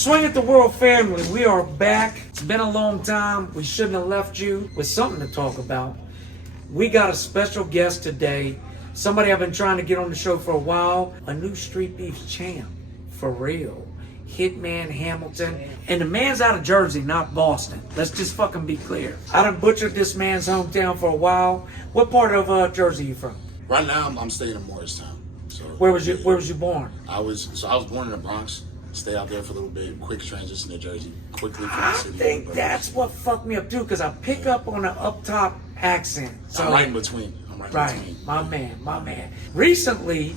Swing at the World family, we are back. It's been a long time. We shouldn't have left you with something to talk about. We got a special guest today. Somebody I've been trying to get on the show for a while. A new Streetbeefs champ, for real. Hitman Hamilton. And the man's out of Jersey, not Boston. Let's just fucking be clear. I done butchered this man's hometown for a while. What part of Jersey you from? Right now, I'm staying in Morristown. So Where was you born? I was born in the Bronx. Stay out there for a little bit. Quick transition to Jersey. Quickly from the I city. think that's what fucked me up too, because I pick up on an up top accent. So, I'm right in between. Right, my man. Recently,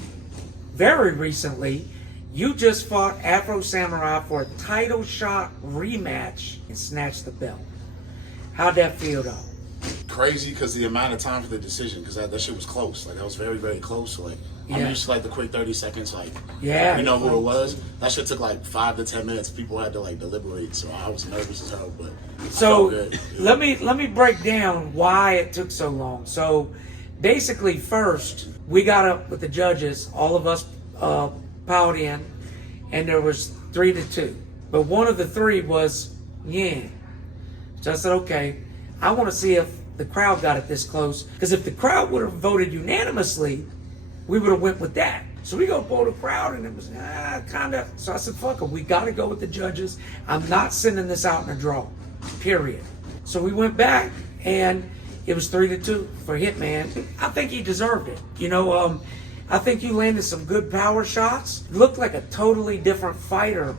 very recently, you just fought Afro Samurai for a title shot rematch and snatched the belt. How'd that feel though? Crazy because the amount of time for the decision, because that shit was close. Like that was very, very close. So like I'm used to like the quick 30 seconds. Like you know who it was. That shit took like 5 to 10 minutes. People had to like deliberate. So I was nervous as hell, but so I felt good. let me break down why it took so long. So basically, first we got up with the judges. All of us piled in, and there was 3-2. But one of the three was Yin. So I said, okay, I want to see if the crowd got it this close. Because if the crowd would have voted unanimously, we would have went with that. So we go poll the crowd, and it was kind of. So I said, fuck it, we got to go with the judges. I'm not sending this out in a draw, period. So we went back, and it was 3-2 for Hitman. I think he deserved it. You know, I think you landed some good power shots. You looked like a totally different fighter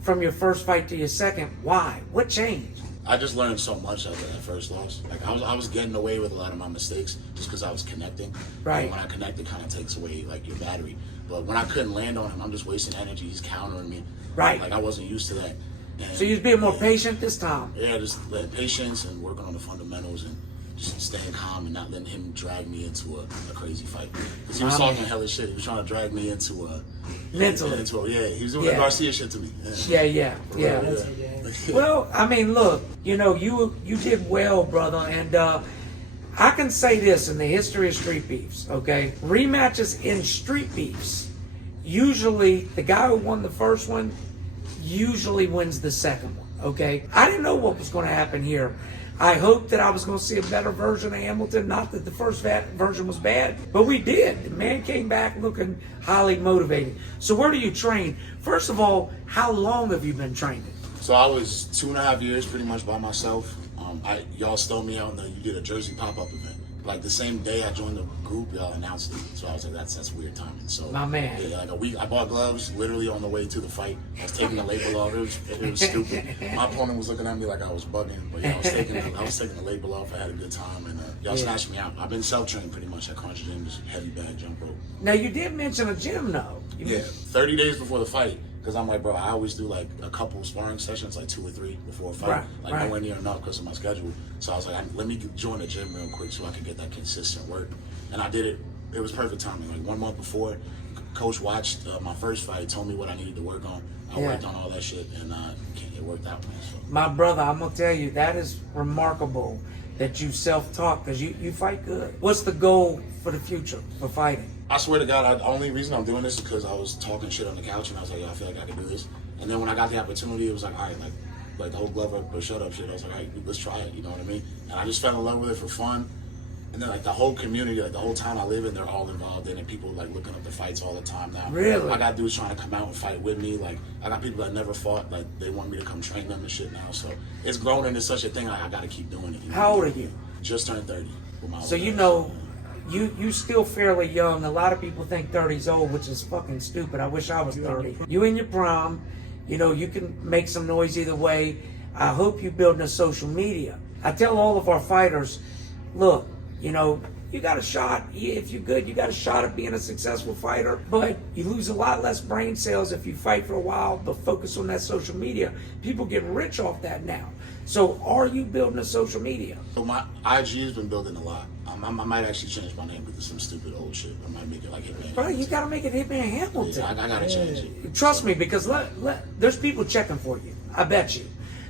from your first fight to your second. Why? What changed? I just learned so much after that first loss. Like I was getting away with a lot of my mistakes just because I was connecting. Right. And when I connect, it kind of takes away like your battery. But when I couldn't land on him, I'm just wasting energy. He's countering me. Right. Like I wasn't used to that. And, So you was being more patient this time. Yeah, just patience and working on the fundamentals and just staying calm and not letting him drag me into a crazy fight. Because he was talking hella shit. He was trying to drag me into a Mentally. He was doing the Garcia shit to me. Yeah. Well, I mean, look, you know, you did well, brother, and I can say this in the history of Streetbeefs, okay? Rematches in Streetbeefs, usually the guy who won the first one usually wins the second one, okay? I didn't know what was going to happen here. I hoped that I was going to see a better version of Hamilton. Not that the first version was bad, but we did. The man came back looking highly motivated. So where do you train? First of all, how long have you been training? So I was 2.5 years pretty much by myself. Y'all stole me out and you did a Jersey pop-up event. Like the same day I joined the group, y'all announced it. So I was like, that's weird timing. So my man. Yeah, like a week, I bought gloves literally on the way to the fight. I was taking the label off. It was stupid. My opponent was looking at me like I was bugging, but yeah, I was taking the label off. I had a good time, and y'all snatched me out. I've been self-trained pretty much at Crunch Gym, just heavy bag jump rope. Now you did mention a gym though. 30 days before the fight. Because I'm like, bro, I always do like a couple sparring sessions, like 2 or 3 before a fight. Nowhere near enough because of my schedule. So I was like, let me join the gym real quick so I can get that consistent work. And I did it. It was perfect timing. Like 1 month before, coach watched my first fight, told me what I needed to work on. I worked on all that shit, and it worked out, man. So. My brother, I'm going to tell you, that is remarkable that you self-taught because you fight good. What's the goal for the future for fighting? I swear to God, the only reason I'm doing this is because I was talking shit on the couch and I was like, yo, I feel like I can do this. And then when I got the opportunity, it was like, all right, like the whole glove up or shut up shit. I was like, all right, let's try it. You know what I mean? And I just fell in love with it for fun. And then like the whole community, like the whole town I live in, they're all involved in it. People like looking up the fights all the time now. Really? I got dudes trying to come out and fight with me. Like I got people that never fought. Like they want me to come train them and shit now. So it's grown into such a thing. Like, I got to keep doing it. You know? How old are you? Just turned 30. So you know, you still fairly young. A lot of people think 30's old, which is fucking stupid. I wish I was 30. You in your prime. You know, you can make some noise either way. I hope you're building a social media. I tell all of our fighters, look, you know, you got a shot. If you're good, you got a shot at being a successful fighter. But you lose a lot less brain cells if you fight for a while, but focus on that social media. People get rich off that now. So are you building a social media? So my IG has been building a lot. I might actually change my name because some stupid old shit. I might make it like Hitman. Bro, you gotta make it Hitman Hamilton. Yeah, I gotta change it. Trust me, because there's people checking for you. I bet you.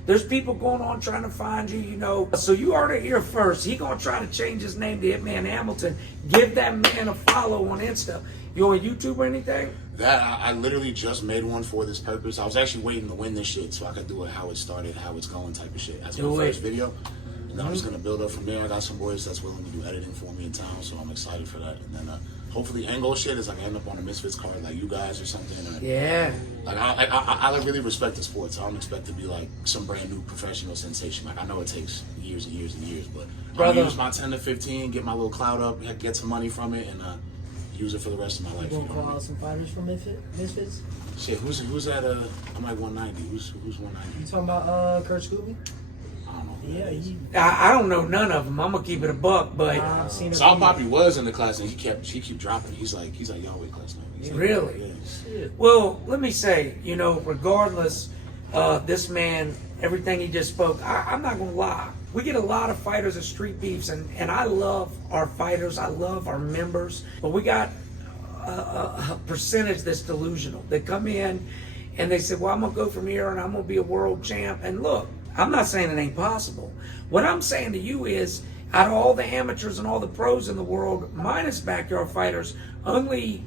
There's people going on trying to find you, you know. So you heard it here first. He gonna try to change his name to Hitman Hamilton. Give that man a follow on Insta. You on YouTube or anything? That I literally just made one for this purpose. I was actually waiting to win this shit so I could do it how it started, how it's going type of shit. That's my first video. And then I'm just gonna build up from there. I got some boys that's willing to do editing for me in town, so I'm excited for that. And then hopefully angle shit is like I end up on a Misfits card like you guys or something. Yeah. Like I like really respect the sport, so I don't expect to be like some brand new professional sensation. Like I know it takes years and years and years, but I'm gonna use my 10 to 15, get my little clout up, get some money from it, and use it for the rest of my life. You gonna call out some fighters from Misfits? Shit, who's at I'm like 190. Who's 190? You talking about Kurt Scooby? I don't know. Yeah, I don't know none of them. I'm gonna keep it a buck, but I've seen Salt Poppy was in the class and he keep dropping. He's like y'all weight class now. Really? Yeah. Well, let me say, regardless, this man, everything he just spoke, I'm not gonna lie. We get a lot of fighters at Street Beefs, and I love our fighters. I love our members, but we got a percentage that's delusional. They come in and they say, well, I'm gonna go from here and I'm gonna be a world champ. And look, I'm not saying it ain't possible. What I'm saying to you is, out of all the amateurs and all the pros in the world, minus backyard fighters, only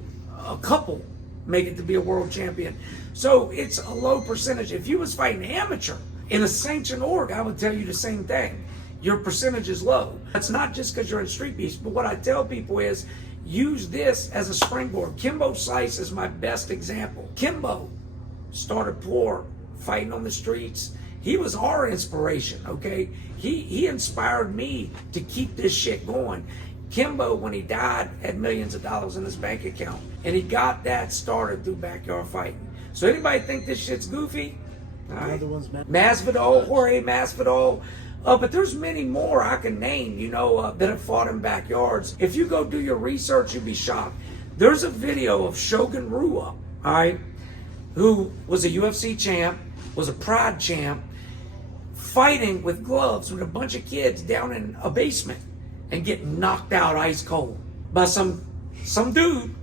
a couple make it to be a world champion. So it's a low percentage. If you was fighting amateur in a sanctioned org, I would tell you the same thing. Your percentage is low. That's not just because you're in Street Beefs, but what I tell people is use this as a springboard. Kimbo Slice is my best example. Kimbo started poor, fighting on the streets. He was our inspiration, okay? He inspired me to keep this shit going. Kimbo, when he died, had millions of dollars in his bank account, and he got that started through backyard fighting. So anybody think this shit's goofy? All right. Masvidal, Jorge Masvidal. But there's many more I can name, that have fought in backyards. If you go do your research, you'll be shocked. There's a video of Shogun Rua, all right, who was a UFC champ, was a Pride champ, fighting with gloves with a bunch of kids down in a basement and getting knocked out ice cold by some dude.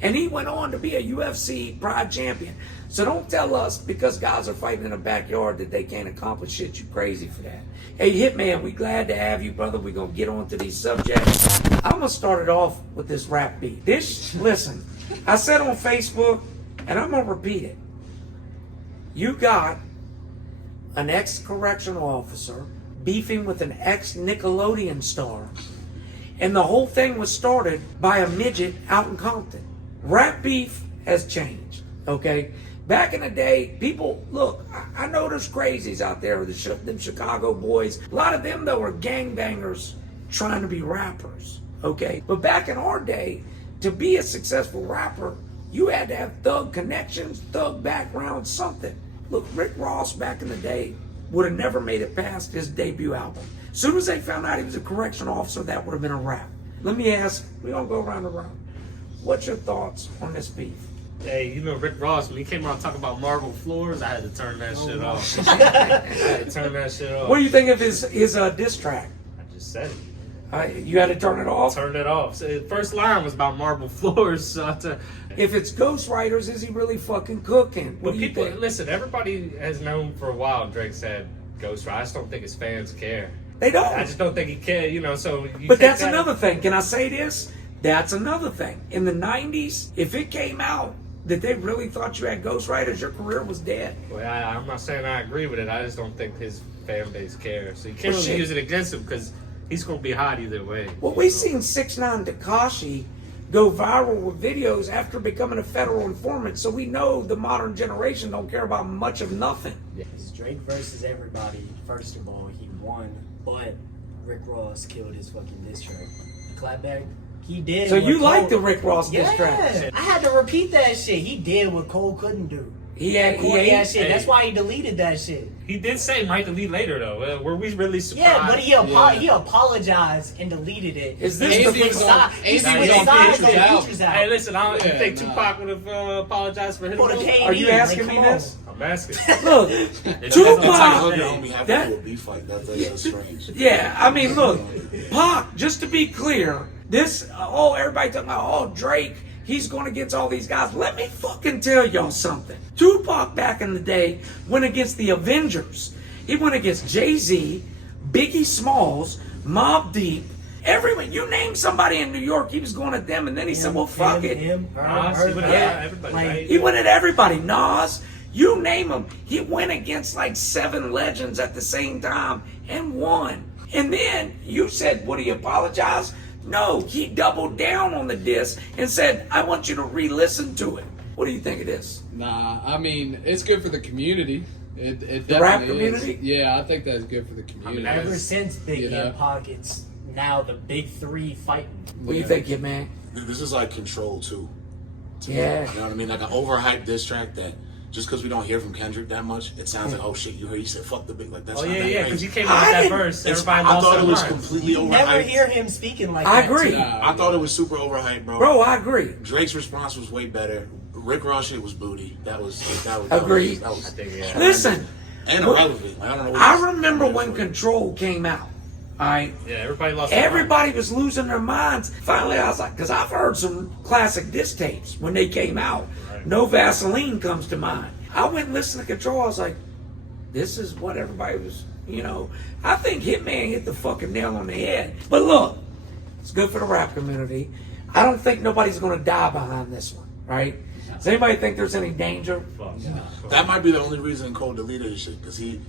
And he went on to be a UFC Pride champion. So don't tell us because guys are fighting in a backyard that they can't accomplish shit. You crazy for that. Hey, Hitman, we glad to have you, brother. We're going to get on to these subjects. I'm going to start it off with this rap beat. Listen, I said on Facebook, and I'm going to repeat it. You got an ex-correctional officer beefing with an ex-Nickelodeon star. And the whole thing was started by a midget out in Compton. Rap beef has changed, okay? Back in the day, people, look, I know there's crazies out there, them Chicago boys. A lot of them, though, are gangbangers trying to be rappers, okay? But back in our day, to be a successful rapper, you had to have thug connections, thug background, something. Look, Rick Ross back in the day would have never made it past his debut album. As soon as they found out he was a correctional officer, that would have been a wrap. Let me ask, we all go around the room. What's your thoughts on this beef? Hey, Rick Ross, when he came out talking about marble floors, I had to turn that shit off. I had to turn that shit off. What do you think of his diss track? I just said it. You had to turn it off? Turned it off. So the first line was about marble floors. So if it's ghostwriters, is he really fucking cooking? What do you think? Listen, everybody has known for a while Drake said ghostwriter. I just don't think his fans care. They don't. I just don't think he cares, so... But that's another thing. Can I say this? That's another thing. In the 90s, if it came out that they really thought you had ghostwriters, your career was dead. Well, I'm not saying I agree with it. I just don't think his fan base cares. So you can't really use it against him because he's going to be hot either way. Well, we've seen 6ix9ine Tekashi go viral with videos after becoming a federal informant, so we know the modern generation don't care about much of nothing. It's Drake versus everybody. First of all, he won, but Rick Ross killed his fucking diss track. The clapback, he did. So you like the Rick Ross diss track? I had to repeat that shit. He did what Cole couldn't do. He ate that shit. That's why he deleted that shit. He did say might delete later though. Were we really surprised? Yeah, but he apologized and deleted it. Is this the Futures out? Hey, listen, I don't think Tupac would have apologized for him. Are you asking me this? I'm asking. Look, Tupac. That's strange. Yeah, I mean, look, Pac. Just to be clear, this everybody talking about Drake. He's going against all these guys. Let me fucking tell y'all something. Tupac back in the day went against the Avengers. He went against Jay-Z, Biggie Smalls, Mobb Deep. Everyone, you name somebody in New York, he was going at them, and then he said, "Well, fuck it." Nas, he went at everybody, right? He went at everybody. Nas, you name him. He went against like 7 legends at the same time and won. And then you said, "Would he apologize?" No, he doubled down on the diss and said, "I want you to re-listen to it." What do you think of this? Nah, I mean, it's good for the community. It The rap definitely is. community? Yeah, I think that's good for the community. Ever since Biggie You know? and Pockets, now the big 3 fighting. What do you think, man? This is like Control too. Yeah. You know what I mean? Like an overhyped diss track that just because we don't hear from Kendrick that much, it sounds like, oh shit, you heard he said fuck the big, like that's Oh not yeah, that yeah, crazy. because he came out with that verse. Everybody I lost thought their it was minds. completely You overhyped. never hear him speaking like I that. agree. too. I thought it was super overhyped, bro. Bro, I agree. Drake's response was way better. Rick Ross shit was booty. That was Agreed. That was I think, yeah. Listen, and irrelevant. Like, I don't know. What I remember when Control came out. All right. Yeah, everybody lost their minds. Everybody was losing their minds. Finally, I was like, because I've heard some classic diss tapes when they came out. Right. No Vaseline comes to mind. I went and listened to Control. I was like, this is what everybody was, I think Hitman hit the fucking nail on the head. But look, it's good for the rap community. I don't think nobody's going to die behind this one, right? Does anybody think there's any danger? Fuck. that might be the only reason Cole deleted his shit because he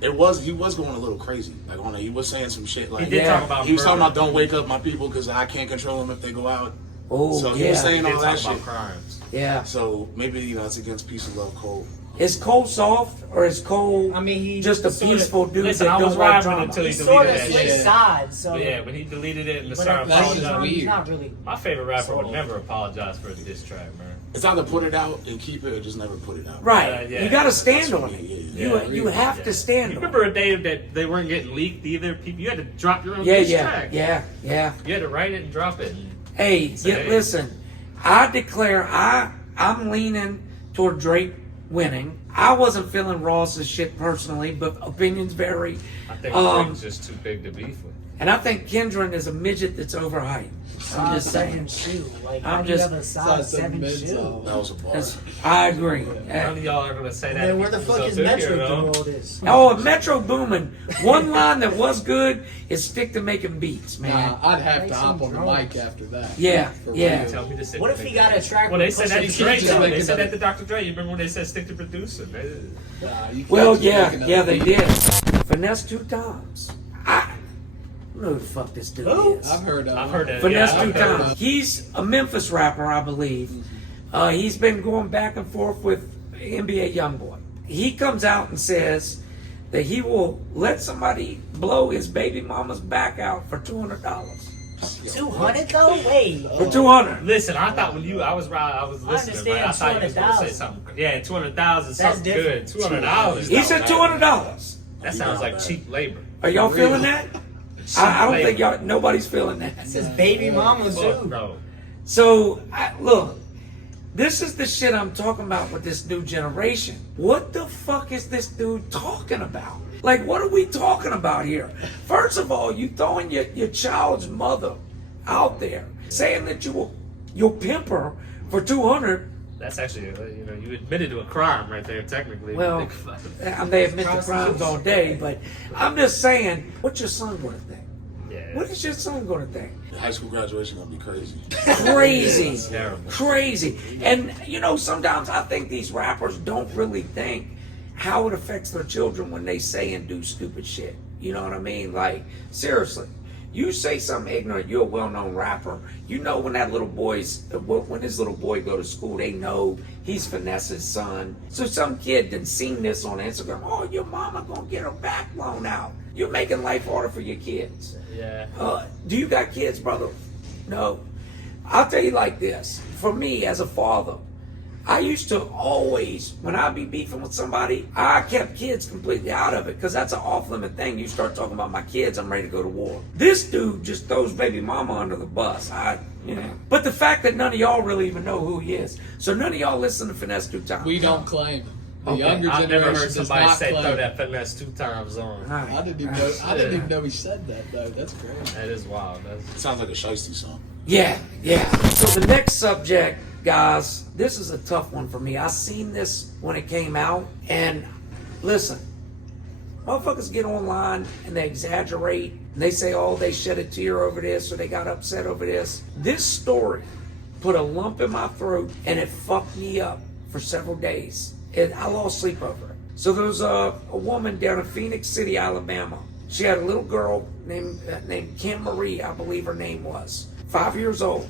was going a little crazy. Like on it, he was saying some shit like He did talk about he was talking murder. about don't wake up my people because I can't control them if they go out. Oh, So he yeah. was saying He all did that talk about shit. crimes. Yeah. So maybe it's against peace and love, Cole. Is Cole soft or is Cole I mean, he just a sorta- peaceful dude Listen, that I was don't like riding drama? until He he sort deleted of that switched shit. sides, so. But yeah, when he deleted it and But started at the same time, apologizing. he's not really. My favorite rapper Sort would of. never apologize for a diss track, man. It's either put it out and keep it or just never put it out. Right. Yeah. You got to stand That's on what it. I mean, You have Yeah. to stand You on remember it. a day that they weren't getting leaked either? People, you had to drop your own Yeah, diss yeah, track. yeah. You had to write it and drop it. Hey, Say. listen, I declare I'm leaning toward Drake winning. I wasn't feeling Ross's shit personally, but opinions vary. I think Drake's just too big to beef with. And I think Kendron is a midget that's overhyped. I'm just saying. Shoe. Like, I'm how do you just- have a size Size 7 7 shoe? That was a bar. I agree. None of y'all are gonna say that. Man, where the fuck is Metro the world is? Oh, Metro Boomin. One line that was good is stick to making beats, man. Nah, I'd have Make to some hop on the drums. mic after that. Yeah, For yeah. real. Tell me to sit What if and he make got it. a track Well, they with said that to Pusha Drake, Drake though. too. Make They said another- that to Dr. Dre. You remember when they said stick to producing? Nah, you can't Well, just yeah, make another they beat. did. Finesse 2 times. I don't know who the fuck this dude Who? is. I've heard of I've him. heard that. Finesse yeah, 2 I've heard times. He's a Memphis rapper, I believe. He's been going back and forth with NBA YoungBoy. He comes out and says that he will let somebody blow his baby mama's back out for $200. 200 though? Wait. For 200. Listen, I thought when I was listening, understand but I thought you was gonna say 200,000. something. Yeah, 200,000, something different. good. $200. He said $200. That sounds like cheap labor. Are y'all For real. feeling that? I don't think nobody's feeling that. This is baby mama Fuck too. no. So, look, this is the shit I'm talking about with this new generation. What the fuck is this dude talking about? Like, what are we talking about here? First of all, you throwing your child's mother out there, saying that you'll pimp her for 200. That's actually, you admitted to a crime right there, technically. Well, I may admit to crimes all day, but I'm just saying, what's your son going to think? Yeah. What is your son going to think? The high school graduation gonna be crazy. Crazy. Terrible. Crazy. And, sometimes I think these rappers don't really think how it affects their children when they say and do stupid shit. You know what I mean? Like, seriously. You say something ignorant, you're a well-known rapper. You know when when his little boy go to school, they know he's Finesse's son. So some kid done seen this on Instagram. Oh, your mama gonna get her back blown out. You're making life harder for your kids. Yeah. Do you got kids, brother? No. I'll tell you like this. For me, as a father, I used to always, when I'd be beefing with somebody, I kept kids completely out of it because that's an off-limit thing. You start talking about my kids, I'm ready to go to war. This dude just throws baby mama under the bus. But the fact that none of y'all really even know who he is. So none of y'all listen to Finesse 2 times. We don't claim him. The Okay. younger I've generation never heard does somebody not say claim throw him. that finesse 2 times on. All right. I didn't even know he said that though. That's great. That is wild. It sounds like a shiesty song. Yeah. So the next subject, guys, this is a tough one for me. I seen this when it came out, and listen, motherfuckers get online and they exaggerate and they say, oh, they shed a tear over this or they got upset over this. This story put a lump in my throat and it fucked me up for several days. I lost sleep over it. So there was a woman down in Phoenix City, Alabama. She had a little girl named Kim Marie, I believe her name was, 5 years old.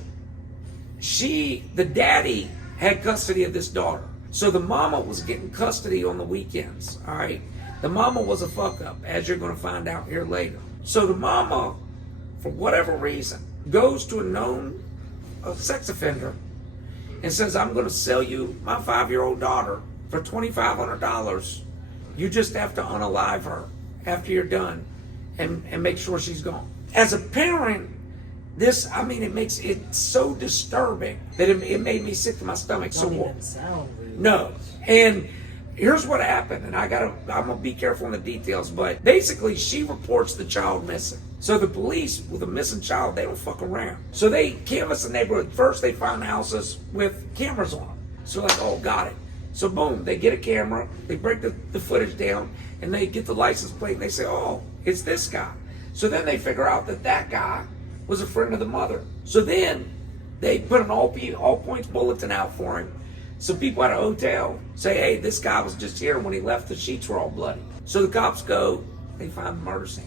The daddy had custody of this daughter. So the mama was getting custody on the weekends, all right? The mama was a fuck up, as you're going to find out here later. So the mama, for whatever reason, goes to a known sex offender and says, I'm going to sell you my 5-year-old daughter for $2,500. You just have to unalive her after you're done and make sure she's gone. As a parent, it makes it so disturbing that it made me sick to my stomach. Don't even sound really no. And here's what happened, and I'm gonna be careful in the details, but basically she reports the child missing. So the police with a missing child, they don't fuck around. So they canvass the neighborhood. First they found houses with cameras on them. So like, oh, got it. So boom, they get a camera, they break the footage down, and they get the license plate, and they say, oh, it's this guy. So then they figure out that guy was a friend of the mother. So then they put an all points bulletin out for him. So people at a hotel say, hey, this guy was just here. When he left, the sheets were all bloody. So the cops go, they find the murder scene.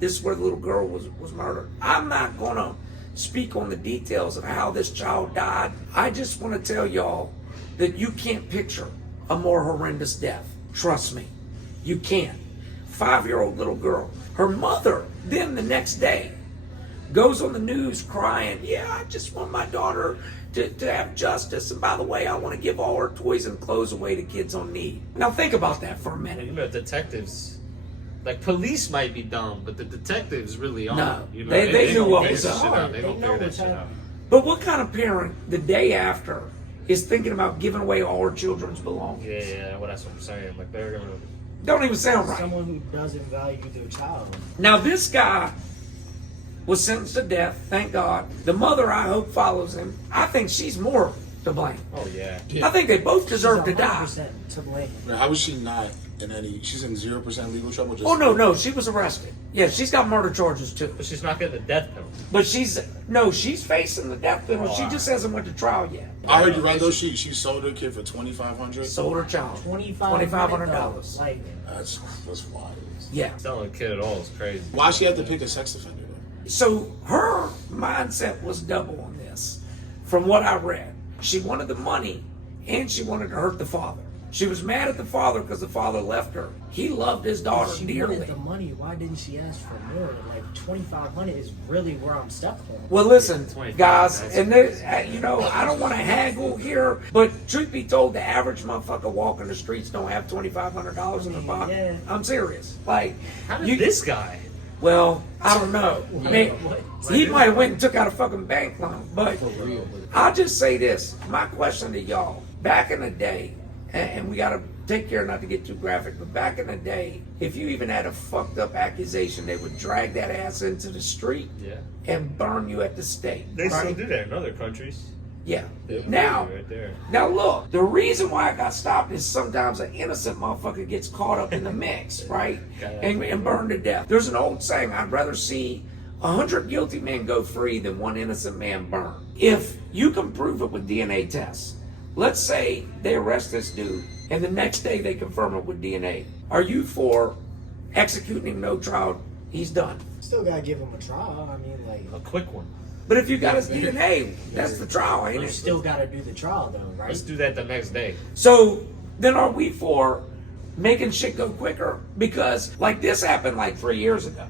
This is where the little girl was murdered. I'm not going to speak on the details of how this child died. I just want to tell y'all that you can't picture a more horrendous death. Trust me, you can't. 5-year-old little girl. Her mother, then the next day, goes on the news crying, yeah, I just want my daughter to have justice. And by the way, I want to give all her toys and clothes away to kids on need. Now think about that for a minute. You know, detectives, like police might be dumb, but the detectives really aren't. No, you know, they knew what don't was figure that shit up. out. They don't figure that shit out. But what kind of parent the day after is thinking about giving away all her children's belongings? Yeah, well, that's what I'm saying. Like, they're gonna... Don't even sound right. Someone who doesn't value their child. Now this guy was sentenced to death, thank God. The mother, I hope, follows him. I think she's more to blame. Oh, yeah. I think they both deserve to die. 100% to blame. Now, how was she not in any? She's in 0% legal trouble. Just Oh no, she was arrested. Yeah, she's got murder charges too. But she's not getting the death penalty. But she's facing the death penalty. She just hasn't went to trial yet. I heard you right though. She sold her kid for $2,500. Sold her child. $2,500. Like, That's wild. Yeah. Selling a kid at all is crazy. Why she had to pick a sex offender though? So her mindset was double on this, from what I read. She wanted the money, and she wanted to hurt the father. She was mad at the father because the father left her. He loved his daughter she dearly. wanted the money. Why didn't she ask for more? Like $2,500 is really where I'm stuck on. Well, listen, 25, guys, that's and I don't want to haggle here, but truth be told, the average motherfucker walking the streets don't have $2,500 in their pocket. Yeah. I'm serious. Like, How did this guy? Well, I don't know. I mean, he might have went and took out a fucking bank loan. But I'll just say this. My question to y'all, back in the day, and we got to take care not to get too graphic, but back in the day, if you even had a fucked up accusation, they would drag that ass into the street and burn you at the stake. They right? still do that in other countries. Yeah. They'll Now, right there. now look, the reason why I got stopped is sometimes an innocent motherfucker gets caught up in the mix, right? And burned to death. There's an old saying, I'd rather see 100 guilty men go free than one innocent man burn. If you can prove it with DNA tests, let's say they arrest this dude and the next day they confirm it with DNA. Are you for executing him, no trial, he's done? Still gotta give him a trial. I mean, like, A quick one. But if you got his DNA, that's the trial, ain't you it? still gotta do the trial, though, right? Let's do that the next day. So then are we for making shit go quicker? Because like this happened like 3 years ago.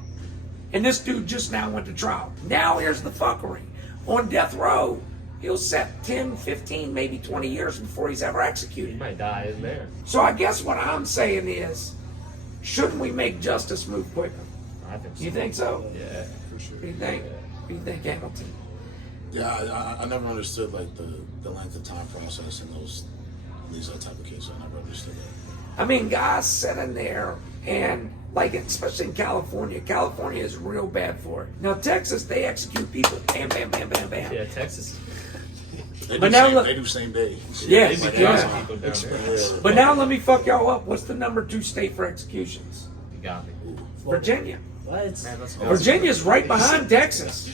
And this dude just now went to trial. Now here's the fuckery. On death row, he'll set 10, 15, maybe 20 years before he's ever He executed. might die in there. So I guess what I'm saying is, shouldn't we make justice move quicker? I think so. You think so? Yeah. For sure. What do you think? What do you think, Hamilton? Yeah, I never understood like the length of time process in these type of cases. I never understood that. I mean, guys sitting there and like, especially in California. California is real bad for it. Now, Texas, they execute people. Bam, bam, bam, bam, bam. Yeah, Texas. They do same day. Yeah, They be yeah. killing people down there. But now let me fuck y'all up. What's the number 2 state for executions? got me. Virginia. What? Man, let's go. Virginia's right behind Texas.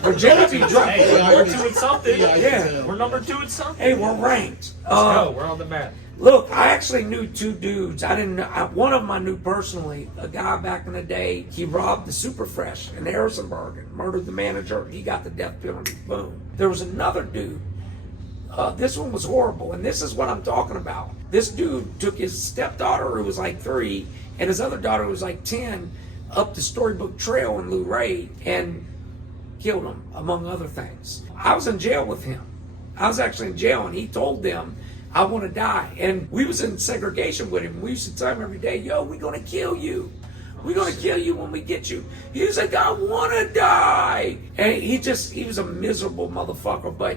Virginia be dropping. Hey, we're 2 at something. Yeah. We're number 2 at something. Hey, we're ranked. Let's go. We're on the map. Look, I actually knew 2 dudes. I didn't know. One of them I knew personally. A guy back in the day, he robbed the Super Fresh in Harrisonburg and murdered the manager. He got the death penalty. Boom. There was another dude. This one was horrible, and this is what I'm talking about. This dude took his stepdaughter, who was like 3, and his other daughter, who was like 10, up the Storybook Trail in Luray and killed him, among other things. I was in jail with him. I was actually in jail, and he told them, I want to die. And we was in segregation with him. We used to tell him every day, yo, we're going to kill you. We're going to kill you when we get you. He was like, I want to die. And he was a miserable motherfucker, but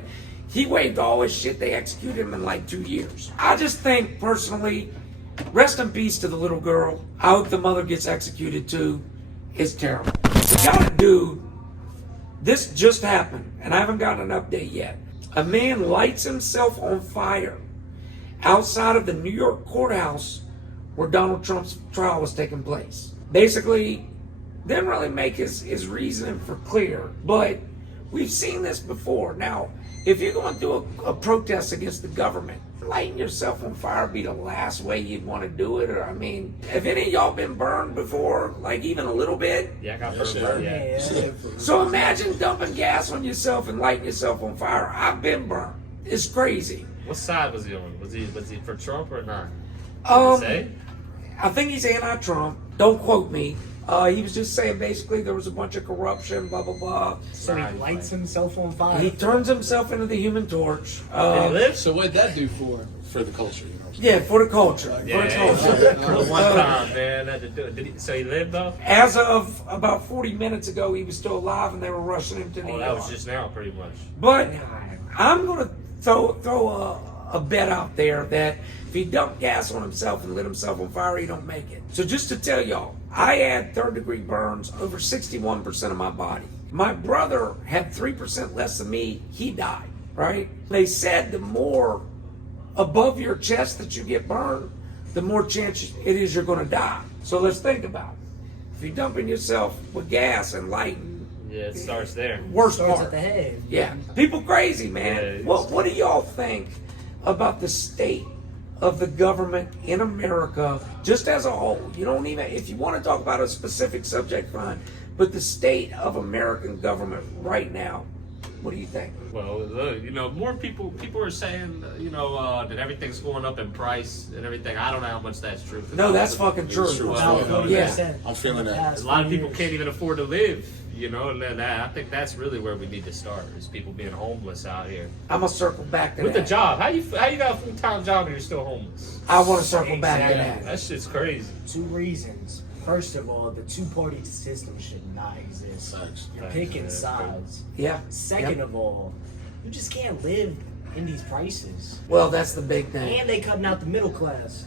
he waived all his shit. They executed him in like 2 years. I just think, personally, rest in peace to the little girl. I hope the mother gets executed too. It's terrible. We got a dude. This just happened, and I haven't gotten an update yet. A man lights himself on fire outside of the New York courthouse where Donald Trump's trial was taking place. Basically, didn't really make his reasoning for clear, but we've seen this before. Now, if you're going to do a protest against the government, lighting yourself on fire would be the last way you'd want to do it. Or, I mean, have any of y'all been burned before? Like, even a little bit? Yeah, I got burned. Yeah. So imagine dumping gas on yourself and lighting yourself on fire. I've been burned. It's crazy. What side was he on? Was he for Trump or not? I think he's anti-Trump. Don't quote me. He was just saying basically there was a bunch of corruption, blah, blah, blah. So he lights himself on fire. He turns himself into the Human Torch. Did he live? So what'd that do for him? For the culture, you know. Yeah, for the culture. Yeah, For the culture. for the one time, man. Had to do it. So he lived though? As of about 40 minutes ago, he was still alive and they were rushing him to the Oh, that was just now, pretty much. But I'm going to throw a bet out there that if he dumped gas on himself and lit himself on fire, he don't make it. So just to tell y'all, I had 3rd-degree burns over 61% of my body. My brother had 3% less than me. He died, right? They said the more above your chest that you get burned, the more chance it is you're going to die. So let's think about it. If you're dumping yourself with gas and lighting, Yeah, it starts there. worst Starts part. at the head. Yeah, people crazy, man. Yeah, What do y'all think about the state of the government in America, just as a whole? You don't even, if you want to talk about a specific subject, fine. But the state of American government right now, what do you think? Well, look, more people are saying, that everything's going up in price and everything. I don't know how much that's true. No, that's fucking true. It's true. About Yeah. 40%. I'm feeling that. A lot of people can't even afford to live, and then I think that's really where we need to start, is people being homeless out here. I'm gonna circle back to With that. a job. How you got a full-time job and you're still homeless? I want to circle back to Exactly. that. That shit's crazy. 2 reasons. First of all, the 2-party system should not exist. Facts. You're Facts, picking yeah. sides. Yeah. Second Yep. of all, you just can't live in these prices. Well, that's the big thing. And they cutting out the middle class.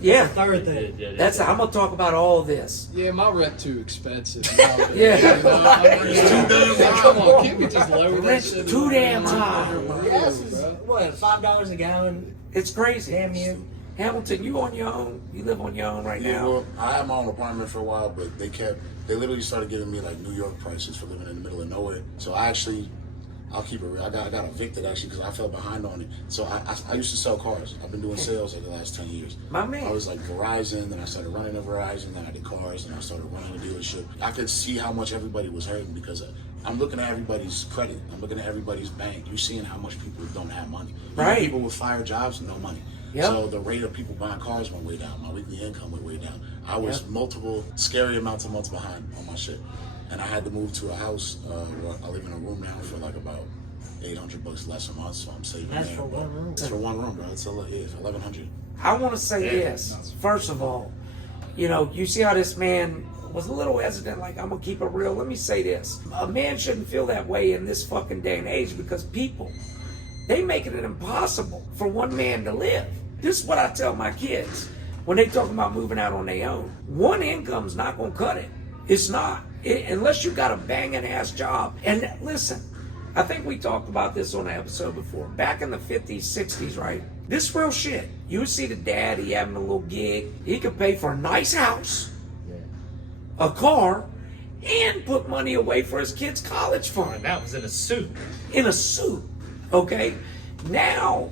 Yeah. Third thing. That's. I'm gonna talk about all this. Yeah, my rent too expensive. Yeah. Come on, can't we just lower that Rent's shit? too damn high. Gas is, what, $5 a gallon? It's crazy. Damn you. Hamilton, you on your own? You live on your own right Yeah, now? well, I had my own apartment for a while, but they literally started giving me like New York prices for living in the middle of nowhere. So I'll keep it real. I got evicted actually because I fell behind on it. So I used to sell cars. I've been doing sales like the last 10 years. My man. I was like Verizon, then I started running a Verizon, then I did cars, then I started running a dealership. I could see how much everybody was hurting because I'm looking at everybody's credit. I'm looking at everybody's bank. You're seeing how much people don't have money. Right. People with fire jobs, no money. Yep. So the rate of people buying cars went way down. My weekly income went way down. I was multiple scary amounts of months behind on my shit. And I had to move to a house where I live in a room now for like about $800 less a month, so I'm saving That's there. for one room. It's for one room, bro. It's $1,100. I want to say this. First of all, you see how this man was a little hesitant, like, I'm going to keep it real. Let me say this. A man shouldn't feel that way in this fucking day and age because people, they making it impossible for one man to live. This is what I tell my kids when they talk about moving out on their own. One income's not going to cut it. It's not. Unless you got a banging ass job. And listen, I think we talked about this on an episode before. Back in the 50s, 60s, right? This real shit. You would see the dad, he having a little gig. He could pay for a nice house. a car, and put money away for his kid's college fund. And that was in a suit. In a suit, okay? Now,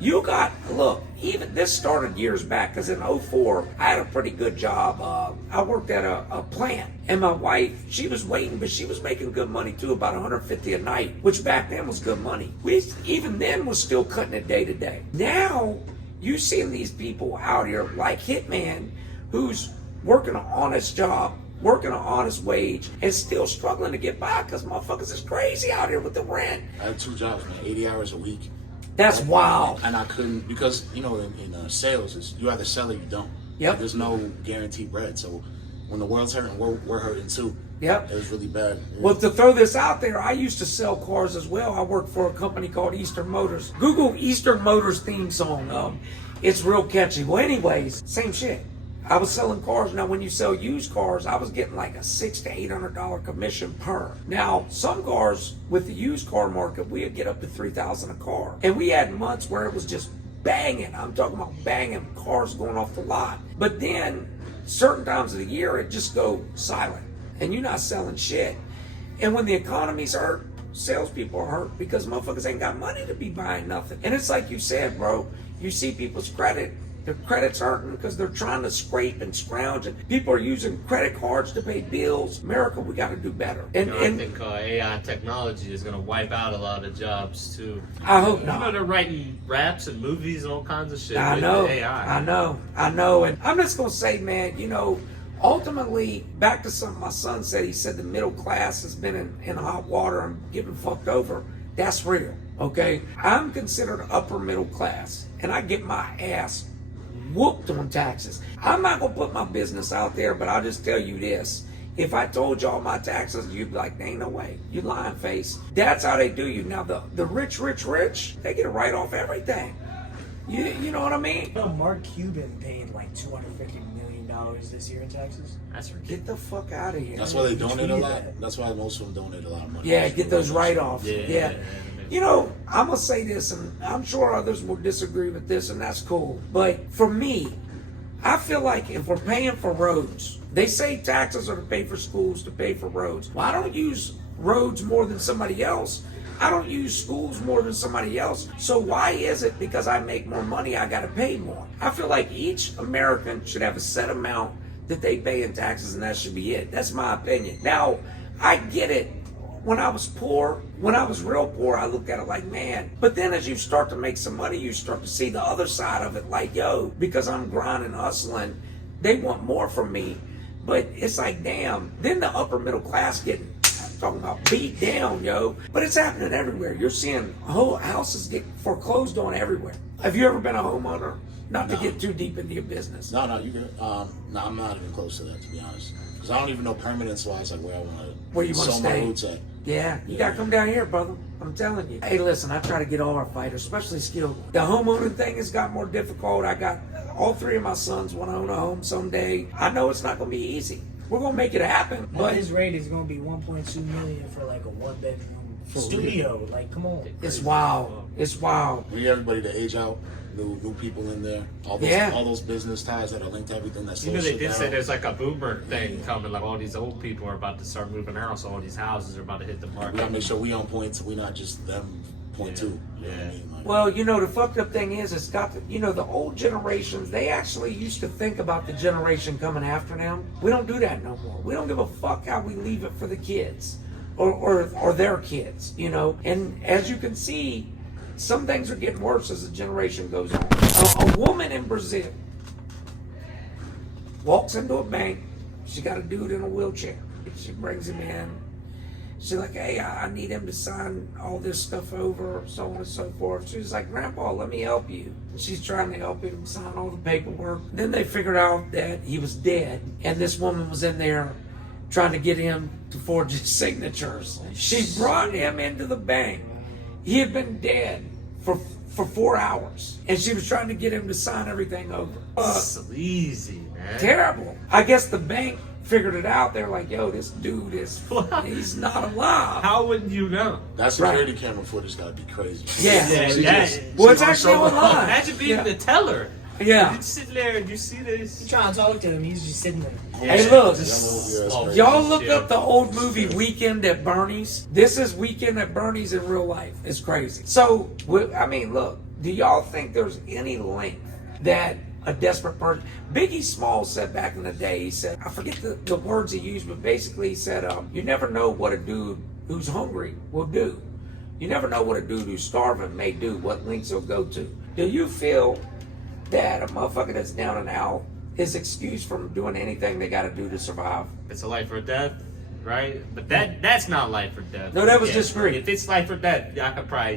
you got, look, even this started years back, because in 04, I had a pretty good job. I worked at a plant, and my wife, she was waiting, but she was making good money too, about $150 a night, which back then was good money. We, even then, was still cutting it day to day. Now, you seeing these people out here like Hitman, who's working an honest job, working an honest wage, and still struggling to get by because motherfuckers is crazy out here with the rent. I had 2 jobs, man, 80 hours a week. That's wild. And I couldn't, because, you know, in sales, it's, you either sell or you don't. Yep. There's no guaranteed bread. So when the world's hurting, we're hurting too. Yep. It was really bad. Well, to throw this out there, I used to sell cars as well. I worked for a company called Eastern Motors. Google Eastern Motors theme song. It's real catchy. Well, anyways, same shit. I was selling cars. Now, when you sell used cars, I was getting like a $600 to $800 commission per. Now, some cars with the used car market, we would get up to $3,000 a car. And we had months where it was just banging. I'm talking about banging, cars going off the lot. But then, certain times of the year, it just go silent. And you're not selling shit. And when the economy's hurt, salespeople are hurt because motherfuckers ain't got money to be buying nothing. And it's like you said, bro, you see people's credit. Their credit's hurting because they're trying to scrape and scrounge, and people are using credit cards to pay bills. America, we got to do better. And, I think AI technology is going to wipe out a lot of jobs too. I hope You not. know, they're writing raps and movies and all kinds of shit. I with know, AI. I know. And I'm just going to say, man, you know, ultimately, back to something my son said, he said the middle class has been in hot water and getting fucked over. That's real, okay? I'm considered upper middle class, and I get my ass whooped on taxes. I'm not going to put my business out there, but I'll just tell you this. If I told y'all my taxes, you'd be like, there ain't no way. You lying face. That's how they do you. Now, the rich, they get a write off everything. You know what I mean? No, Mark Cuban paid like $250 million this year in taxes. That's ridiculous. Get the fuck out of here. That's why they donate a tweeted lot. that. That's why most of them donate a lot of money. Yeah, get those write-offs. Yeah. You know, I'm going to say this, and I'm sure others will disagree with this, and that's cool. But for me, I feel like if we're paying for roads, they say taxes are to pay for schools, to pay for roads. Well, I don't use roads more than somebody else. I don't use schools more than somebody else. So why is it because I make more money, I got to pay more? I feel like each American should have a set amount that they pay in taxes, and that should be it. That's my opinion. Now, I get it. When I was poor, when I was real poor, I looked at it like, man. But then as you start to make some money, you start to see the other side of it. Like, yo, because I'm grinding, hustling, they want more from me. But it's like, damn. Then the upper middle class getting, I'm talking about beat down, yo. But it's happening everywhere. You're seeing whole houses get foreclosed on everywhere. Have you ever been a homeowner? Not to get too deep into your business. No, you good. No, I'm not even close to that, to be honest. Because I don't even know permanence-wise, like where I want to. Where you want to sow my stay. roots at. Yeah, you gotta come down here, brother. I'm telling you. Hey, listen, I try to get all our fighters, especially skilled. The homeowning thing has got more difficult. I got all 3 of my sons want to own a home someday. I know it's not gonna be easy. We're gonna make it happen, but His rate is going to be $1.2 million for like a 1-bedroom studio. Like, come on. it's wild. It's wild. We need everybody to age out. New people in there. All those business ties that are linked to everything that's. You know, they did say there's like a boomer thing coming. Like all these old people are about to start moving out, so all these houses are about to hit the market. We gotta make sure we on point, so we not just them point too. You know what I mean? Like, Well, you know, the fucked up thing is, it's got the, you know, the old generations, they actually used to think about the generation coming after them. We don't do that no more. We don't give a fuck how we leave it for the kids or their kids, you know. And as you can see, some things are getting worse as the generation goes on. A woman in Brazil walks into a bank. She got a dude in a wheelchair. She brings him in. She's like, hey, I need him to sign all this stuff over, so on and so forth. She's like, Grandpa, let me help you. She's trying to help him sign all the paperwork. Then they figured out that he was dead, and this woman was in there trying to get him to forge his signatures. She brought him into the bank. He had been dead for 4 hours, and she was trying to get him to sign everything over. Sleazy, man. Terrible. I guess the bank figured it out. They're like, yo, this dude he's not alive. How would you know? that security camera footage gotta be crazy. Yeah. She Yeah. just- Well, she it's gonna actually show up. online. Imagine being Yeah. the teller. Yeah. He's sitting there and you see this. You trying to talk to him, he's just sitting there. Hey, look. Yeah, Y'all look up the old movie Weekend at Bernie's. This is Weekend at Bernie's in real life. It's crazy. So, I mean, look. Do y'all think there's any length that a desperate person... Biggie Smalls said back in the day, he said, I forget the words he used, but basically he said, you never know what a dude who's hungry will do. You never know what a dude who's starving may do, what lengths he'll go to. Do you feel that a motherfucker that's down and out is excused from doing anything they got to do to survive? It's a life or death, right? But that's not life or death. No, that was just great. If it's life or death, you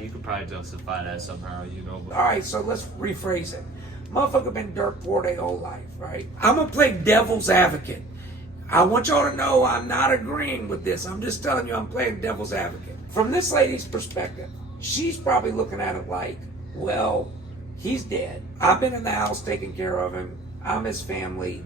could probably justify that somehow, you know. But, All right, so let's rephrase it. Motherfucker been dirt poor their whole life, right? I'm gonna play devil's advocate. I want y'all to know I'm not agreeing with this. I'm just telling you I'm playing devil's advocate. From this lady's perspective, she's probably looking at it like, well, he's dead. I've been in the house taking care of him. I'm his family.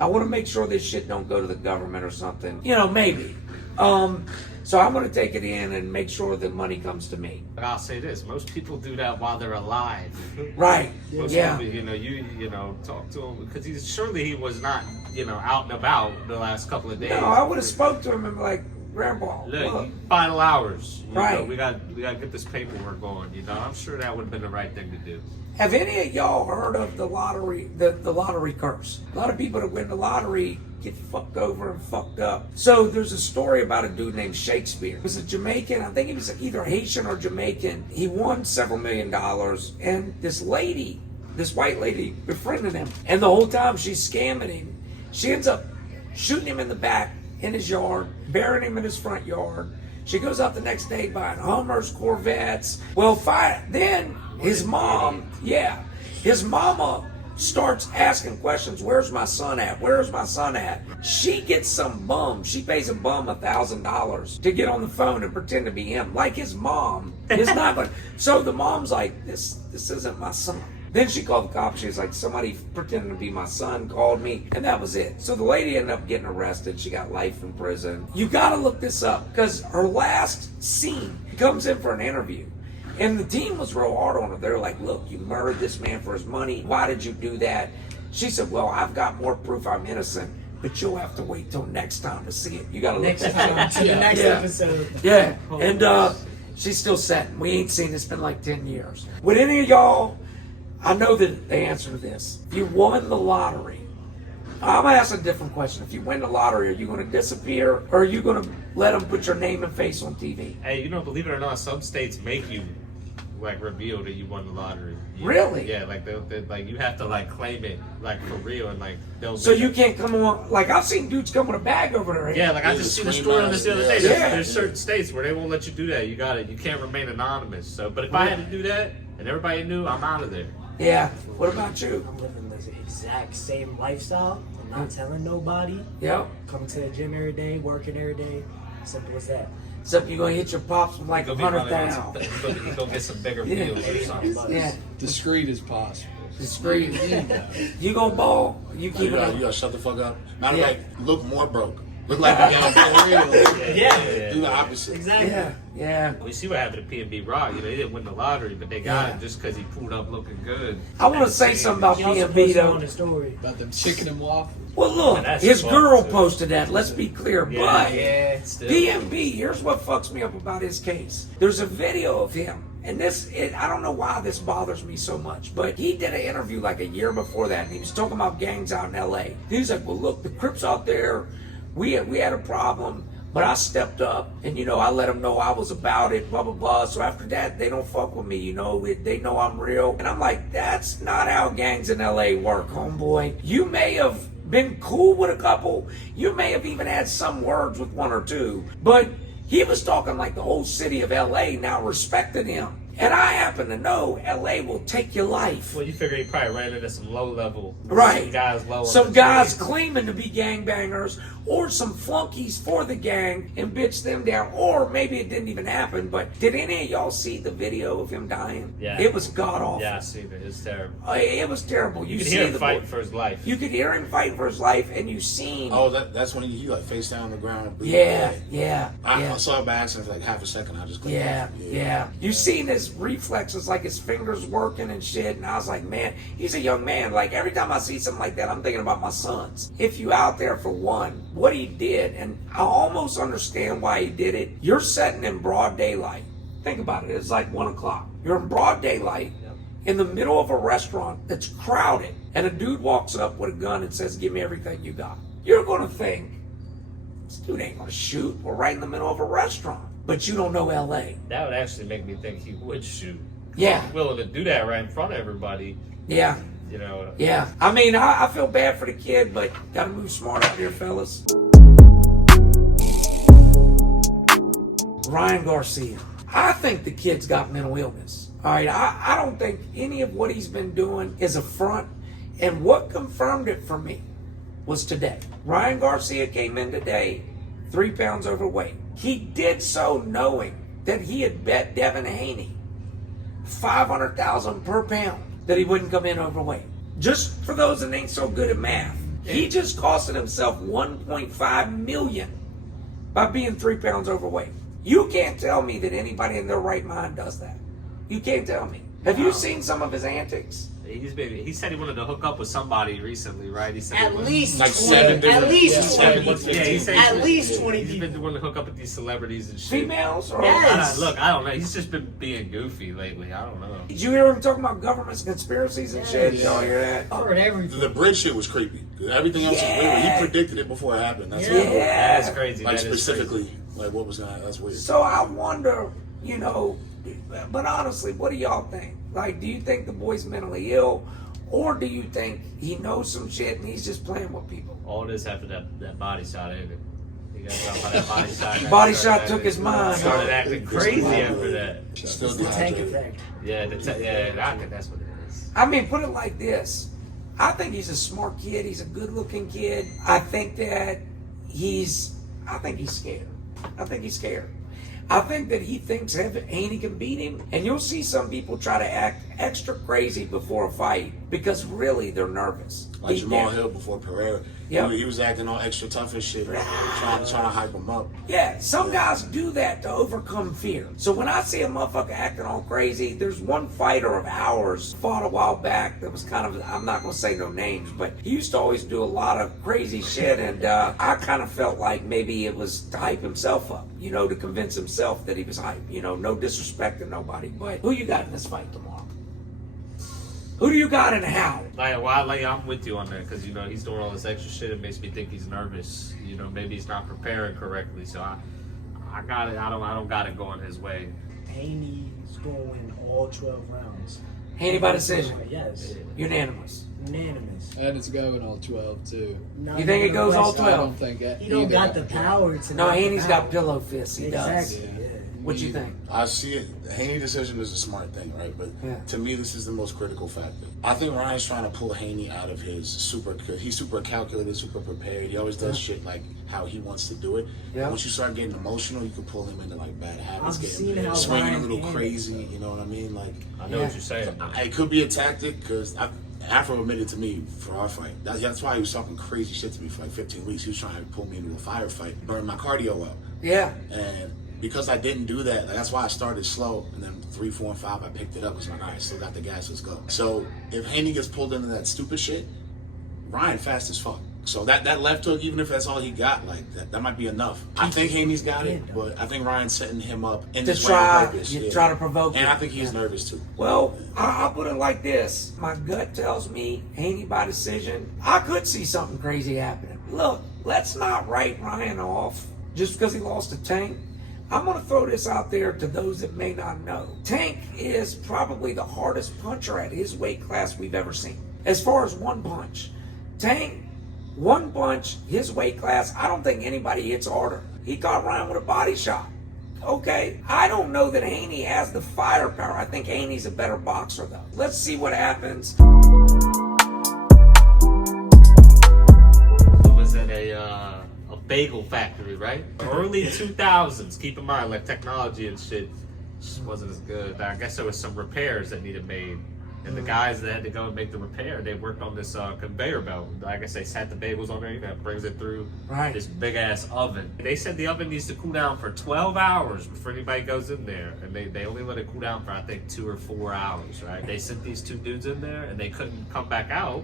I want to make sure this shit don't go to the government or something. You know, maybe. So I'm going to take it in and make sure the money comes to me. But I'll say this: most people do that while they're alive. Right. Most Yeah. people, you know, talk to him because surely he was not, out and about the last couple of days. No, I would have spoke to him and be like, Grandpa, Look, final hours. Right. We got to get this paperwork going. I'm sure that would have been the right thing to do. have any of y'all heard of the lottery, the lottery curse? A lot of people that win the lottery get fucked over and fucked up. So there's a story about a dude named Shakespeare. He was a Jamaican. I think he was either Haitian or Jamaican. He won several $1 million, and this white lady befriended him. And the whole time she's scamming him, she ends up shooting him in the back in his yard, burying him in his front yard. She goes out the next day buying Hummers, Corvettes. Well, then his mama starts asking questions. Where's my son at? Where's my son at? She gets some bum. She pays a bum $1,000 to get on the phone and pretend to be him. Like his mom is not going. So the mom's like, this isn't my son. Then she called the cops. She was like, somebody pretending to be my son called me, and that was it. So the lady ended up getting arrested. She got life in prison. You got to look this up because her last scene comes in for an interview. And the team was real hard on her. They're like, look, you murdered this man for his money. Why did you do that? She said, well, I've got more proof I'm innocent, but you'll have to wait till next time to see it. You got to look Next time to the next episode. Yeah, and she's still setting. We ain't seen this in like 10 years. Would any of y'all, I know that the answer to this, if you won the lottery, I'm going to ask a different question. If you win the lottery, are you going to disappear, or are you going to let them put your name and face on TV? Hey, believe it or not, some states make you reveal that you won the lottery. Really? Yeah, they you have to claim it for real and they'll. So you can't come on. I've seen dudes come with a bag over their head. Yeah, I just seen a story on this the other day. Yeah. There's certain states where they won't let you do that. You can't remain anonymous. So, but if I had to do that and everybody knew, I'm out of there. Yeah. What about you? I'm living the exact same lifestyle. I'm not telling nobody. Yep. Coming to the gym every day, working every day. Simple as that. Except you're going to hit your pops from like 100,000. You go get some bigger meals or something. Yeah. Discreet as possible. Discreet. You gonna ball? You keep it up. You gotta shut the fuck up. Matter of fact, look more broke. Look like you got for real. Yeah. Do the opposite. Exactly. Yeah. We see what happened to P&B Rock. They didn't win the lottery, but they got it just because he pulled up looking good. I want to say something about Y'all P&B supposed to know though. the story. About them chicken and waffles. Well, look, that's his fun, girl too. posted that. Let's be clear, Yeah, still. P&B, here's what fucks me up about his case. There's a video of him, and I don't know why this bothers me so much, but he did an interview like a year before that, and he was talking about gangs out in L.A. He was like, well, look, the Crips out there, we had a problem, but I stepped up, and, I let them know I was about it, blah, blah, blah. So after that, they don't fuck with me, they know I'm real. And I'm like, that's not how gangs in L.A. work, homeboy. You may have been cool with a couple. You may have even had some words with one or two. But he was talking like the whole city of L.A. now respected him. And I happen to know L.A. will take your life. Well, you figure he probably ran into some low level. Right. Some guys low. Some guys claiming to be gangbangers, or some flunkies for the gang and bitch them down. Or maybe it didn't even happen, but did any of y'all see the video of him dying? Yeah. It was god awful. Yeah, I seen it. It's terrible. It was terrible. You could hear him fighting for his life. You could hear him fighting for his life, and you seen. Oh, that's when he face down on the ground. Yeah. I saw it by accident for like half a second. I just clicked Yeah. off. You seen his his reflexes, like his fingers working and shit. And I was like, man, he's a young man. Like every time I see something like that, I'm thinking about my sons. If you out there for one, what he did, and I almost understand why he did it. You're sitting in broad daylight. Think about it. It's like 1 o'clock. You're in broad daylight in the middle of a restaurant that's crowded, and a dude walks up with a gun and says, give me everything you got. You're going to think, this dude ain't going to shoot. We're right in the middle of a restaurant. But you don't know L.A. That would actually make me think he would shoot. Yeah. He's willing to do that right in front of everybody. Yeah. You know. Yeah. I mean, I feel bad for the kid, but got to move smart out here, fellas. Ryan Garcia. I think the kid's got mental illness. All right. I don't think any of what he's been doing is a front. And what confirmed it for me was today. Ryan Garcia came in today 3 pounds overweight. He did so knowing that he had bet Devin Haney $500,000 per pound that he wouldn't come in overweight. Just for those that ain't so good at math, he just costed himself $1.5 million by being 3 pounds overweight. You can't tell me that anybody in their right mind does that. You can't tell me. Have you seen some of his antics? He said he wanted to hook up with somebody recently, right? He said At least like 20. At least 20. Yeah, he said At least 20 He's people. been wanting to hook up with these celebrities and shit. Females? Or Yes. I don't know. He's just been being goofy lately. I don't know. Did you hear him talking about governments, conspiracies and shit? Y'all hear that? I've heard everything. The bridge shit was creepy. Everything else was weird. He predicted it before it happened. That's Yeah. weird. That's crazy. Like That is specifically, like what was gonna. That's weird. So I wonder, but honestly, what do y'all think? Like, do you think the boy's mentally ill? Or do you think he knows some shit and he's just playing with people? All this after that body shot, ain't it? He got dropped by that body shot. Body shot took his mind. Started acting crazy after that. Still The tank dehydrated. effect. Yeah, I think that's what it is. I mean, put it like this. I think he's a smart kid. He's a good-looking kid. I think he's scared. I think he's scared. I think that he thinks Haney can beat him. And you'll see some people try to act extra crazy before a fight because really they're nervous. Like Deep Jamal down. Hill before Pereira. Yep. He was acting all extra tough and shit, trying to hype him up. Yeah, some guys do that to overcome fear. So when I see a motherfucker acting all crazy, there's one fighter of ours fought a while back that was kind of, I'm not going to say no names, but he used to always do a lot of crazy shit, and I kind of felt like maybe it was to hype himself up, to convince himself that he was hype. No disrespect to nobody, but who you got in this fight tomorrow? Who do you got and how? I'm with you on that because he's doing all this extra shit. It makes me think he's nervous. Maybe he's not preparing correctly. So I got it. I don't got it going his way. Haney's going to win all 12 rounds. Haney by decision. Yes. Unanimous. Unanimous. And it's going all 12 too. You think it goes all I 12? don't think that. He don't got the power to. No, knock him Haney's got out. pillow fists. He does. Exactly. Yeah. What you think? I see it. The Haney decision is a smart thing, right? But to me, this is the most critical factor. I think Ryan's trying to pull Haney out of his because he's super calculated, super prepared. He always does shit like how he wants to do it. Yeah. Once you start getting emotional, you can pull him into like bad habits, I've seen how swinging Ryan a little handles crazy. stuff. You know what I mean? Like I know what you're saying. it could be a tactic because Afro admitted to me for our fight. That's why he was talking crazy shit to me for like 15 weeks. He was trying to pull me into a firefight, burn my cardio up. Yeah. And because I didn't do that, that's why I started slow. And then 3, 4, and 5, I picked it up. It's like, all right, still got the gas, let's go. So if Haney gets pulled into that stupid shit, Ryan fast as fuck. So that left hook, even if that's all he got, like that might be enough. I think Haney's got it, but I think Ryan's setting him up in this way on purpose. Try to provoke And him. I think he's nervous too. Well, I'll put it like this. My gut tells me Haney by decision. I could see something crazy happening. Look, let's not write Ryan off just because he lost to Tank. I'm going to throw this out there to those that may not know. Tank is probably the hardest puncher at his weight class we've ever seen. As far as one punch. Tank, one punch, his weight class, I don't think anybody hits harder. He caught Ryan with a body shot. Okay, I don't know that Haney has the firepower. I think Haney's a better boxer, though. Let's see what happens. It was at a bagel factory, right? Early 2000s. Keep in mind, like technology and shit just wasn't as good. I guess there was some repairs that needed made. And the guys that had to go and make the repair, they worked on this conveyor belt. Like I say, sat the bagels on there, you know, it brings it through this big ass oven. They said the oven needs to cool down for 12 hours before anybody goes in there. And they only let it cool down for, I think, 2 or 4 hours, right? They sent these 2 dudes in there and they couldn't come back out.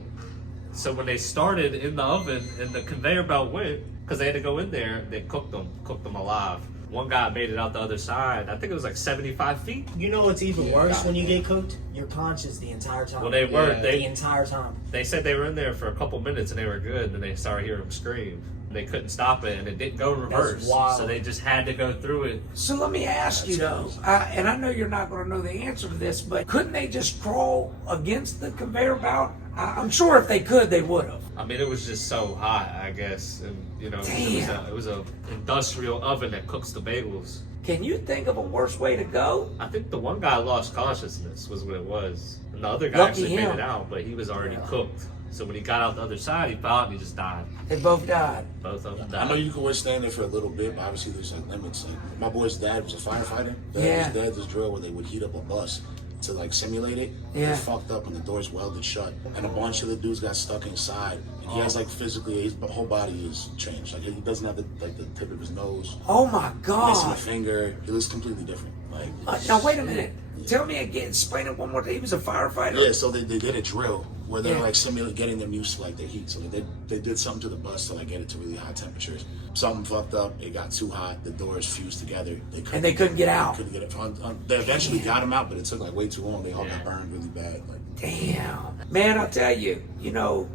So when they started in the oven and the conveyor belt went, because they had to go in there, they cooked them alive. One guy made it out the other side. I think it was like 75 feet. You know what's even worse when you get cooked? You're conscious the entire time. Well, they were. Yeah. The entire time. They said they were in there for a couple minutes and they were good. And then they started hearing them scream. They couldn't stop it and it didn't go reverse. So they just had to go through it. So let me ask you though, and I know you're not going to know the answer to this, but couldn't they just crawl against the conveyor belt? I'm sure if they could, they would have. I mean, it was just so hot, I guess. And, you know, it was a industrial oven that cooks the bagels. Can you think of a worse way to go? I think the one guy lost consciousness was what it was. And the other guy actually made it out, but he was already cooked. So when he got out the other side, he fell out and he just died. They both died. Both of them died. I know you can withstand it for a little bit, but obviously there's like limits. Like, my boy's dad was a firefighter. His dad this drill where they would heat up a bus to like simulate it. They fucked up and the doors welded shut. And a bunch of the dudes got stuck inside. And he has like physically, his whole body is changed. Like he doesn't have the tip of his nose. Oh my God. Missing a finger. It looks completely different. Like now wait a minute. Tell me again, explain it one more time. He was a firefighter? Yeah, so they did a drill where they're like simulating getting them used to like their heat. So they did something to the bus to like get it to really high temperatures. Something fucked up, it got too hot, the doors fused together. They couldn't get out. Couldn't get it. They eventually got him out, but it took like way too long. They all got burned really bad. Like, damn. Man, I'll tell you, you know,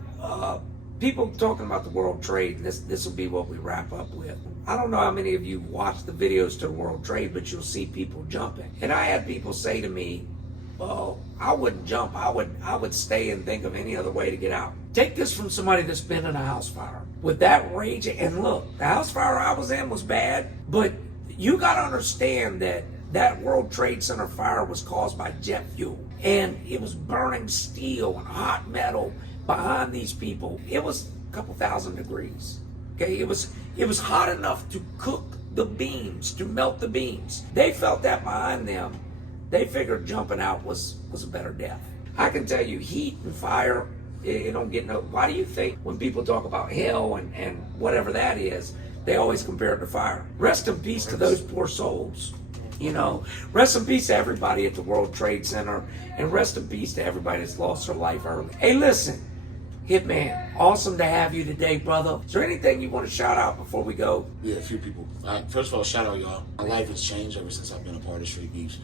people talking about the World Trade, this will be what we wrap up with. I don't know how many of you watch the videos to the World Trade, but you'll see people jumping. And I had people say to me, well, I wouldn't jump. I would stay and think of any other way to get out. Take this from somebody that's been in a house fire. With that rage, and look, the house fire I was in was bad, but you got to understand that World Trade Center fire was caused by jet fuel. And it was burning steel and hot metal behind these people. It was a couple thousand degrees. Okay, it was hot enough to cook the beams, to melt the beams. They felt that behind them. They figured jumping out was a better death. I can tell you, heat and fire, it don't get no. Why do you think when people talk about hell and whatever that is, they always compare it to fire? Rest in peace to those poor souls. You know, rest in peace to everybody at the World Trade Center, and rest in peace to everybody that's lost their life early. Hey, listen. Hitman, awesome to have you today, brother. Is there anything you want to shout out before we go? Yeah, a few people. First of all, shout out y'all. My life has changed ever since I've been a part of Streetbeefs.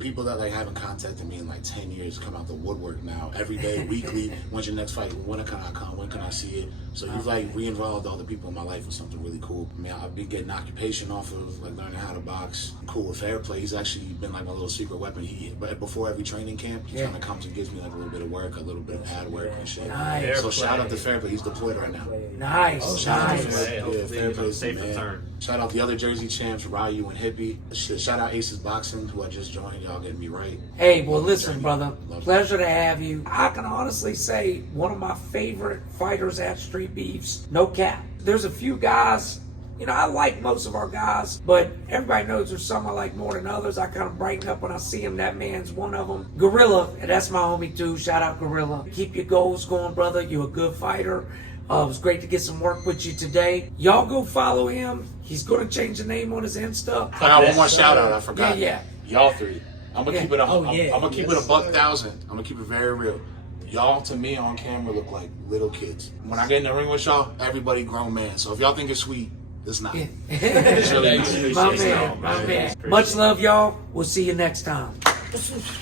People that like haven't contacted me in like 10 years come out the woodwork now. Every day, weekly. When's your next fight? When can I come? When can I see it? So you've like re-involved all the people in my life with something really cool. I mean, I've been getting occupation off of like learning how to box. I'm cool with fair play. He's actually been like my little secret weapon. But before every training camp, he kind of comes and gives me like a little bit of work, a little bit of ad work and shit. Nice. So shout out to fair play. He's deployed right now. Nice. Fair play, safe return. Shout out the other Jersey champs, Ryu and Hippie. Shout out Aces Boxing, who I just joined. Y'all getting me right. Hey, well, listen, brother. Pleasure to have you. I can honestly say one of my favorite fighters at Streetbeefs. No cap. There's a few guys. You know, I like most of our guys, but everybody knows there's some I like more than others. I kind of brighten up when I see him. That man's one of them. Gorilla, and that's my homie too. Shout out Gorilla. Keep your goals going, brother. You're a good fighter. It was great to get some work with you today. Y'all go follow him. He's going to change the name on his Insta. I got one more shout out. I forgot. Yeah. Y'all three. I'm gonna keep it. I'm gonna keep it a $1,000. I'm gonna keep it very real. Y'all to me on camera look like little kids. When I get in the ring with y'all, everybody grown man. So if y'all think it's sweet, it's not. It's really not. My man. Much love, y'all. We'll see you next time.